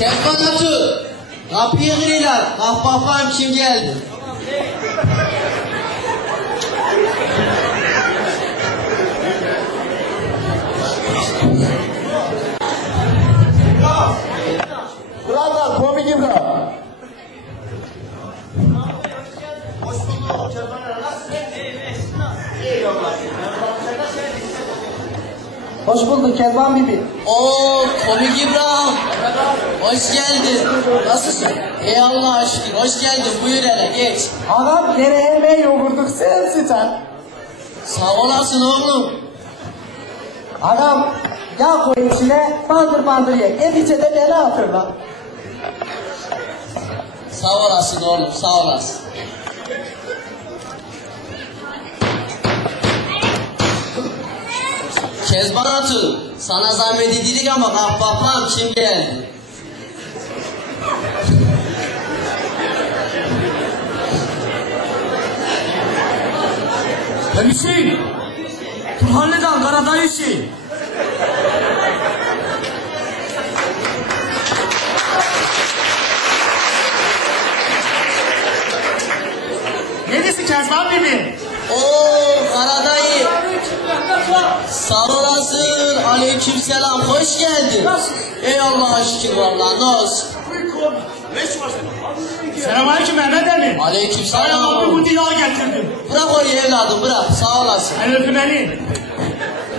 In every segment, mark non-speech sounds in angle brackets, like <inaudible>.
Kim bana tut? Kapıyı kırılar. Kapı kapı hemşim geldi. Hoş bulduk Kervan Bibi. Ooo komik İbrahim. Hoş geldin. Nasılsın? Ey Allah aşkına hoş geldin. Buyur hele geç. Adam nereye ne yoğurduk sen sütan. Sağ olasın oğlum. Adam ya koy içine bandır bandır ye. En içede neler hatırla. Sağ olasın oğlum sağ olasın. Kezban atı, sana zahmet edildik ama kah papam kim geldi? Hemşin, Turhanlı'dan Karadan Hüseyin. Neresi Kezban Bey'in? Ooo, Karadan Sağ olasın. Aleyküm selam. Hoş geldin. Nasıl? Ey Allah'a şükür valla. Ne olsun? Selam aleyküm Mehmet Ali. Aleyküm selam. Sana abi bu dilağı getirdim. Bırak orayı evladım bırak. Sağ olasın. Ben <laughs> öpüm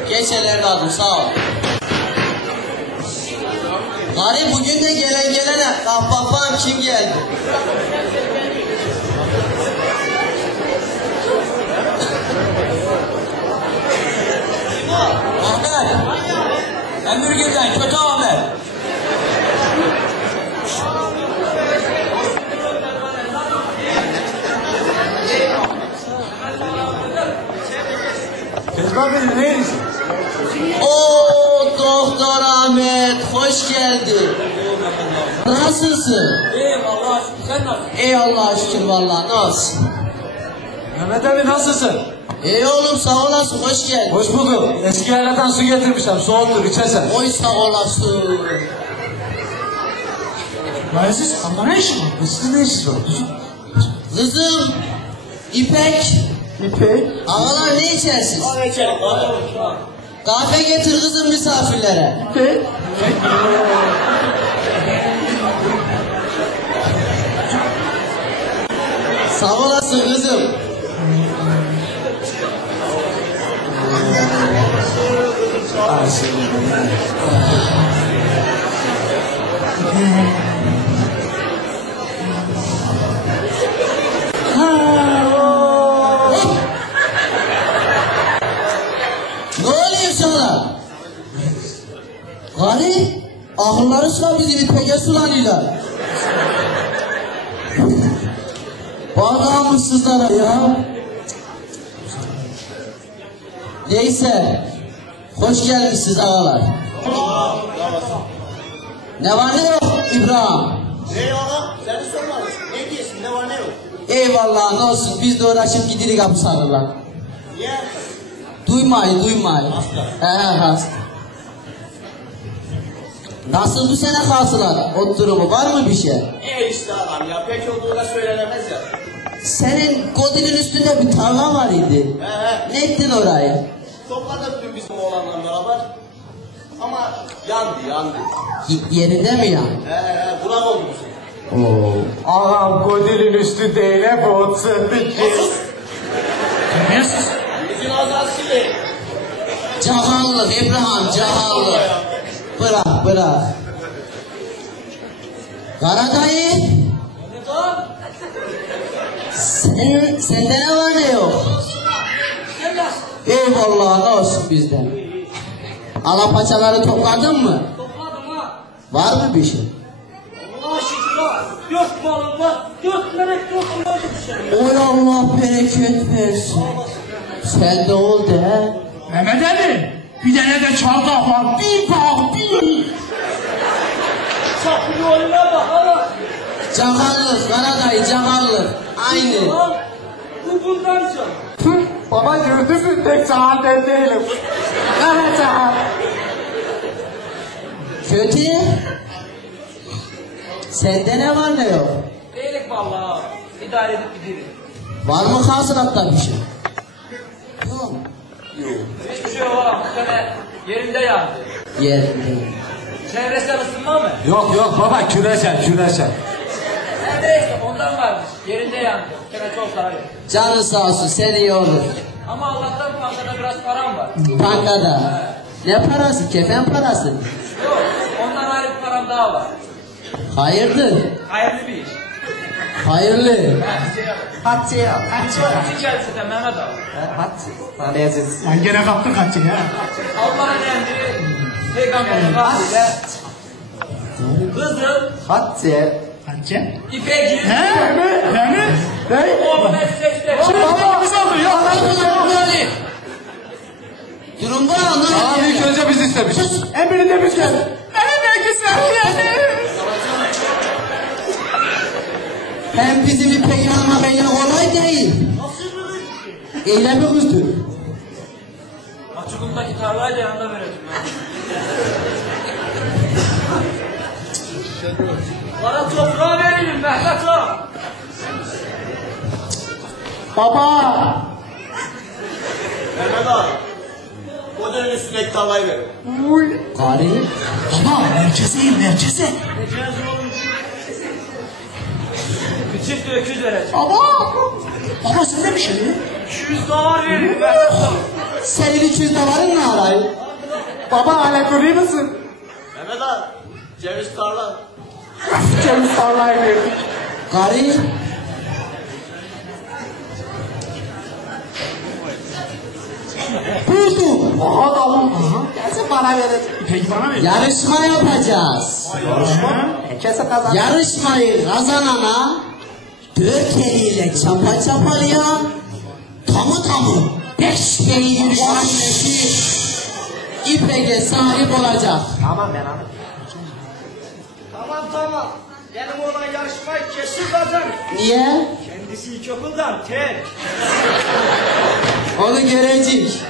Geç el evladım sağ ol. <laughs> Gari bugün de gelen gelene kahpahpam kim geldi? <laughs> hamburgerden kötü haber. O doktor Ahmet hoş geldin. Nasılsın? İyi Allah aşkına. İyi Allah aşkına vallahi nasılsın? <laughs> Mehmet abi nasılsın? Ee oğlum sağ olasın, hoş geldin. Hoş buldum. Eski yerlerden su getirmişim, soğuktur, içersen. Oy sağ olasın. Lan siz ama ne işin var? Siz ne işin var? Kızım, İpek. İpek? Ağalar ne içersiniz? Ağa içerim, ağa Kahve getir kızım misafirlere. İpek? Sağ olasın kızım. <laughs> <Ha -o -i. gülüyor> Gali Gali, ahırları sıra bizi bir peke sulanıyorlar. <laughs> Bağlamışsızlara ya. Neyse. Hoş geldiniz siz ağalar. Oh, oh, ne var ne yok İbrahim? Ne ağa? Seni sormamış. Ne diyorsun? Ne var ne yok? Eyvallah ne olsun biz de uğraşıp gidirik hapı sarılar. Niye? Duymayın duymayın. Hasta. He hasta. Nasıl bu sene hasılar? O durumu var mı bir şey? E işte adam ya pek olduğuna söylenemez ya. Senin kodinin üstünde bir tarla var idi. He he. Ne ettin orayı? topladık dün bizim oğlanla beraber. Ama yandı, yandı. yerinde mi yandı? He he he, burak olmuş. Oo. Ağam Kodil'in üstü değine boğutsun bir kez. Kim Bizim azası ne? Cahallı, İbrahim, cahallı. Bırak, bırak. Karakayı. Ne <laughs> Sen, sende ne var ne yok? Eyvallah ne olsun bizden. Ala paçaları topladın mı? Topladım ha. Var mı bir şey? Yok malım var. Yok melek yok mu? Oy Allah bereket versin. Allah Sen de ol de. Evet, Mehmet abi. Bir tane de çardak var. Bir bak bir. Sakın oyuna bak hala. Cakallık Karadayı cakallık. <laughs> Aynı. Bu bundan sonra. Baba yürüdü mü pek çağır ben değilim. Nere çağır? Fethi? Sende ne var ne yok? Değilik vallahi. İdare edip gidelim. Var mı hazırlıkta bir, şey. <laughs> bir şey? Yok. Hiçbir şey yok. Yerinde yandı. Yerinde. Çevresel ısınma mı? Yok yok baba küresel küresel. Neyse ondan varmış. Yerinde yandı. <laughs> evet çok sağ ol. Canın sağ olsun. Sen iyi olur. Ama Allah'tan bankada biraz param var. Bankada. <laughs> ne parası? Kefen parası. <laughs> Yok. Ondan ayrı bir param daha var. Hayırlı. Hayırlı bir iş. Hayırlı. <laughs> şey, <laughs> hatçı ya. Hatçı ya. Hatçı gelse de ben adam. Hatçı. Nereye cidiz? Sen gene kaptın hatçı ya. Allah'ın emri. Peygamberin kaptı ya. Kızım. Hatçı sence? Durum var mı? Abi ilk önce biz istemiş. Emrinde biz gel. Benim herkes verdi. Hem bizi bir peynir ama benim kolay değil. Nasıl bir peynir? Eylemi üzdü. Açıkımda gitarlar yanında verelim ben. Bana toprağı verelim Mehmet o. Baba. Mehmet abi. O dönün üstüne tavayı verin. Uy. Kari. Baba merkezeyim merkeze. Merkez oğlum. Bütün de öküz verecek. Baba. Baba sen de bir şey mi? 200 dolar verin Mehmet abi. Oh, senin 200 doların ne arayı? <laughs> baba hala görüyor musun? Mehmet abi. Ceviz tarla. Canı sağlar verdik. Hari. Buldu. Aha da oğlum. Gelsin Yarışma yapacağız. Yarışma? <laughs> kazan. <laughs> Yarışmayı kazanana dört eliyle çapa çapalıya tamı tamı beş keyi yürüyen <laughs> nesi İpek'e sahip olacak. Tamam ben anladım. Tamam tamam. Benim yani olan yarışmayı kesin kazan. Niye? Yeah. Kendisi iki okuldan tek. <laughs> Onu görecek.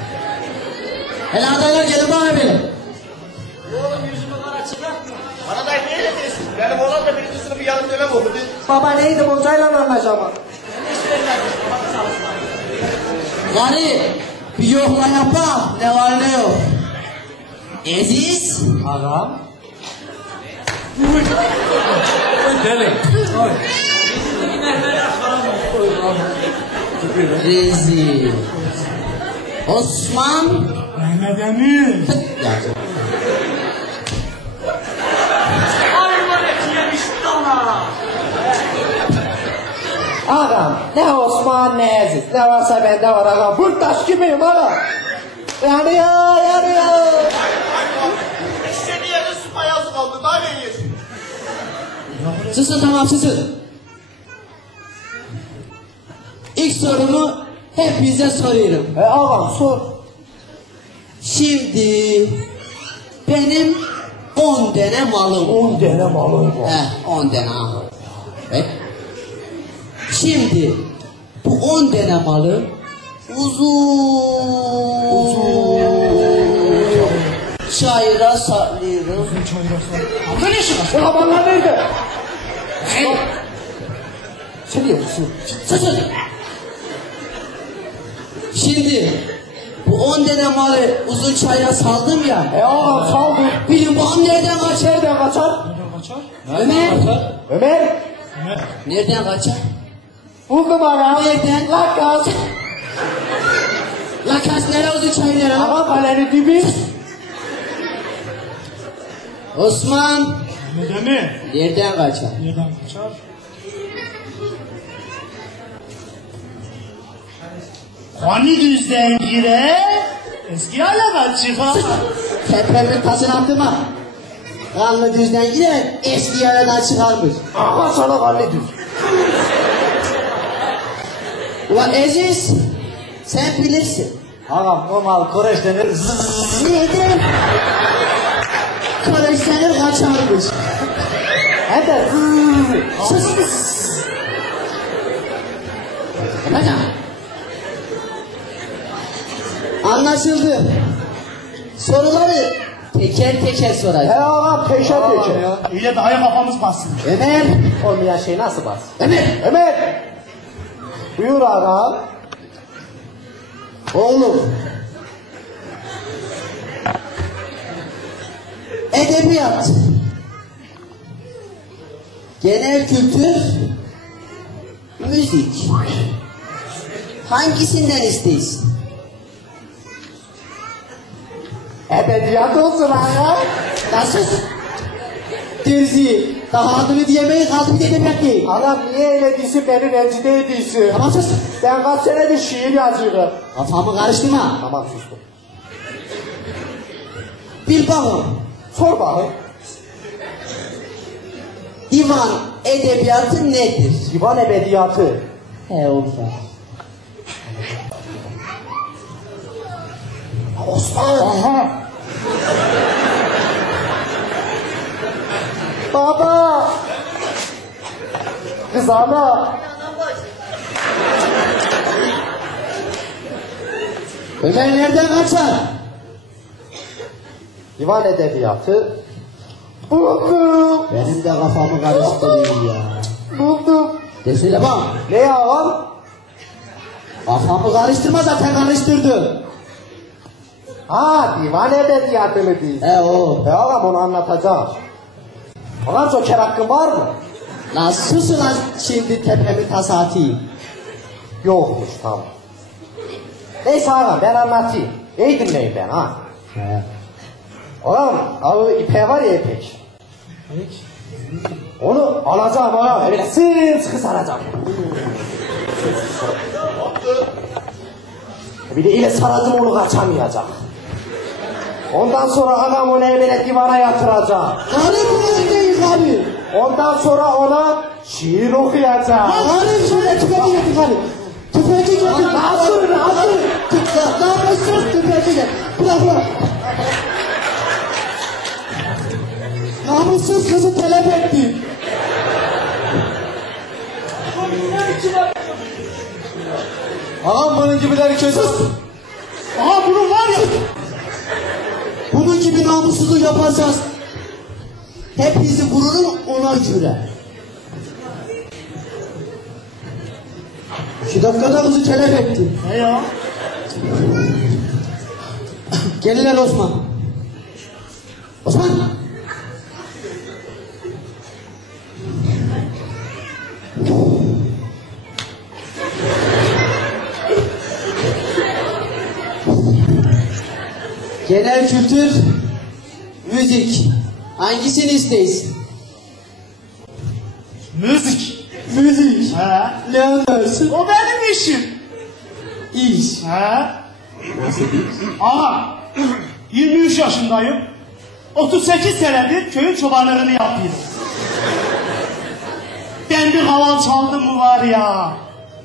Hele adaylar gelin abi. Oğlum yüzümü bana çıkartma. da ne edersin? Benim yani oğlan da birinci sınıfı yarın dönem oldu. Baba neydi bu anlayacağım ama. Ne söylerdi? Bana çalışma. Gari. Bir yokla yapma. Ne var ne yok. Aziz. Adam. Rezi. Osman. Mehmet Emir. <laughs> <laughs> Adam ne Osman ne Aziz, ne varsa bende var ağam. Burttaş gibiyim ağam. Yanıyor, yanıyor. Sısır tamam sısır. İlk sorumu hepinize soruyorum. E ağam sor. Şimdi benim on tane malım. 10 tane malım var. He 10 tane malım. E? Şimdi bu on tane malı uzun. uzun. Çayıra saklıyorum. Uzun çayıra saklıyorum. Kardeşim. Ulan bana nerede? 来了，兄弟不是，这是兄弟。Bu on deden malı uzun çaya saldım ya. E ağa kaldı. Bilin bu on nereden, maça, nereden kaçar? Nereden kaçar? Ömer. Ömer. Ömer. Nereden kaçar? Bu kumara. Bu yerden lakas. <laughs> lakas nereye uzun çayı nereye? Ağa baleri dibi. Osman. Nerede mi? Nereden kaçar? Kani <laughs> düzden gire? Eski ayağa çıkar. Tepelin taşını attıma. kani düzden gire eski ayağa çıkarmış. Ama sana kani düz. Ulan Eziz, sen bilirsin. <laughs> Ağam normal Koreş denir zzzzzz. Neydi? Koreş denir kaçarmış. Ede, hı, hı, hı, hı. Sus, sus. <laughs> Anlaşıldı. Soruları teker teker soracağım. He ama teker teker. İyi de daha kafamız bassın. Ömer. Olmayan şey nasıl bas? Emel, Emel, Buyur ağa. Oğlum. <laughs> Edebiyat. Genel kültür, müzik. Hangisinden isteyesin? Edebiyat olsun ama. Nasıl? Dizi. Daha adını diyemeyi kaldım de demek ki. Anam niye öyle dizi beni rencide ediyorsun? Tamam sus. Ben kaç senedir şiir yazıyorum. Kafamı karıştırma. Tamam sustum. Bil bakalım. Sor bakalım divan edebiyatı nedir? Divan edebiyatı. He olsa. Okay. <laughs> Osman. Aha. <laughs> Baba. Kız ana. <laughs> Ömer nereden kaçar? Divan edebiyatı Buldum. Benim de kafamı karıştırıyor ya. Buldum. Desene bak. Ne ya oğlum? Kafamı karıştırma zaten karıştırdın. Ha divane de yardım edeyim. He oğlum. He oğlum onu anlatacağım. Ulan Joker hakkın var mı? Lan susun lan şimdi tepemi tas atayım. Yokmuş tamam. Neyse ağam ben anlatayım. İyi dinleyin ben ha. He. Oğlum alı ipe var ya ipek. 오늘 알아자 봐. 내스쓰스척사라자 미리 이래 사라지 모르고 같이 함이하자. 온다소라 아가모네 미래 기바라야 틀하자. 나는 뭐야 이 사람이. 온다소라 오나 지루해하자. 나는 소라 특별히 이 사람이. 특별히 이 사람이. 나소라 나소라. 나소라 특별히 이 사람이. 그래서. namussuz kızı talep etti. <laughs> Ağam bunun gibi der çözüm. Aha bunun var ya. Bunun gibi namussuzluk yapacağız. Hep bizi vururum ona göre. İki <laughs> dakikada kızı telef etti. Ne ya? Gelin el Osman. Osman. genel kültür, müzik. Hangisini isteyiz? Müzik. Müzik. Ha? Ne anlarsın? O benim işim. İş. Ha? Nasıl iş? Aha. <laughs> 23 yaşındayım. 38 senedir köyün çobanlarını yapıyorum. <laughs> ben bir halal çaldım mı var ya.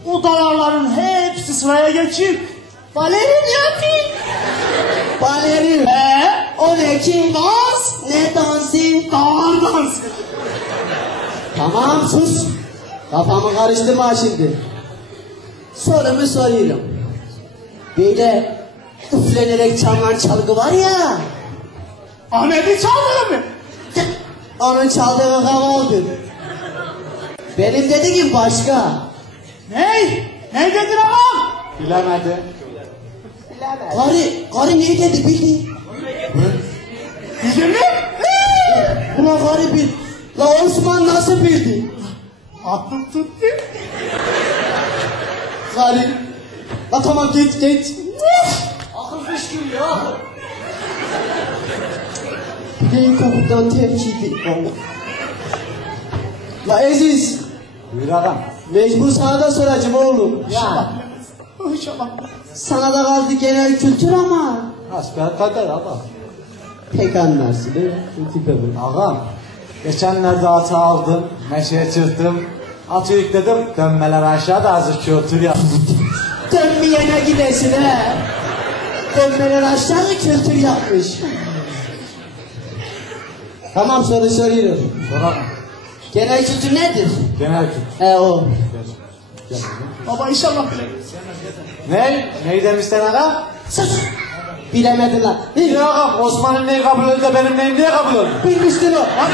O dalarların hepsi sıraya geçip balerin yapayım balerin he, o ne kim dans, ne dansin, tavan dans. <laughs> tamam sus, kafamı karıştı mı şimdi? Sorumu soruyorum. Böyle üflenerek çalan çalgı var ya. Ahmet'i çaldı mı? <laughs> Onun çaldığı kava oldu. Benim dediğim başka. Ney? Ney dedin ama? Bilemedi. Karı, karı niye geldi bildi? Bildi mi? Buna karı bil. La Osman nasıl bildi? Aklım tuttu. Karı. La tamam git git. Akıl fışkın ya. Bir kapıdan tepkiydi. La Aziz. Buyur adam. Mecbur sana da soracağım oğlum. Şu ya. İnşallah. İnşallah. Sana da kaldı genel kültür ama. Asper kadar ama. Pek anlarsın değil mi? Bu Ağam, geçenlerde atı aldım, meşeye çırptım. Atı yükledim, dönmeler aşağıda azıcık kültür yaptım. <laughs> Dönmeyene gidesin he. Dönmeler aşağıda kültür yapmış. <laughs> tamam soru soruyorum. Tamam. Genel kültür nedir? Genel kültür. E o. Genel. Ya, ya. Baba inşallah. Ne? Neyi demişten, ne demişler ağa? Sus! Bilemedin lan. Bil. Ne ağa? Osman'ın neyi kabul edildi de benim neyim diye neyi kabul edildi? Bilmiştin o. Ha?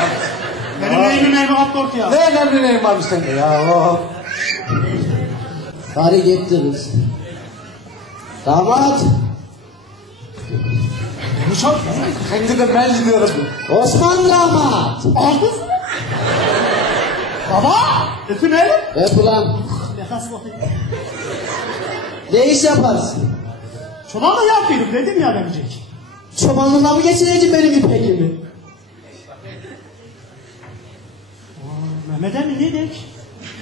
Benim ya. neyimi neyimi kap kork ya. Ne önemli neyim varmış sende ya o. Kari <laughs> gitti Damat. Çok, damat. Nişan. Kendi de ben diyorum. Osman damat. Aldın mı? <laughs> Baba. Öpün ne? Öp ulan. Ne <laughs> iş yaparsın? Çobanla yapıyorum dedim ya demeyecek. Çobanlığına mı geçireceğim benim ipekimi? Mehmet'e mi dedik? Mehmet e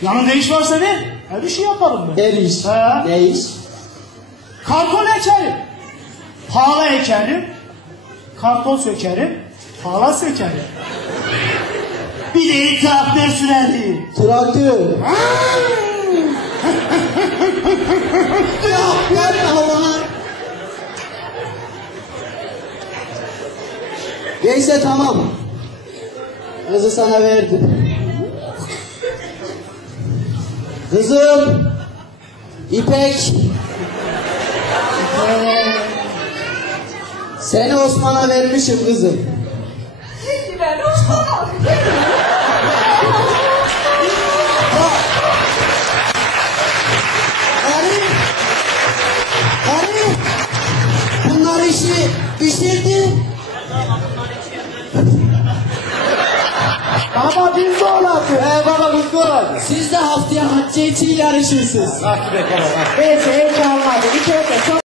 Yanında de iş var senin. Her işi şey yaparım ben. Her iş. Ha. Ne iş? Karton ekerim. Pala ekerim. Karton sökerim. Pala sökerim. <laughs> bir de traktör sürerim. Traktör. Ha. <laughs> Neyse tamam. Kızı sana verdim. Kızım. İpek. <laughs> Seni Osman'a vermişim kızım. bizde olacak. He baba bizde olacak. Siz de haftaya hacca için yarışırsınız. Hakikaten. Evet, evet, anladım. İki öte.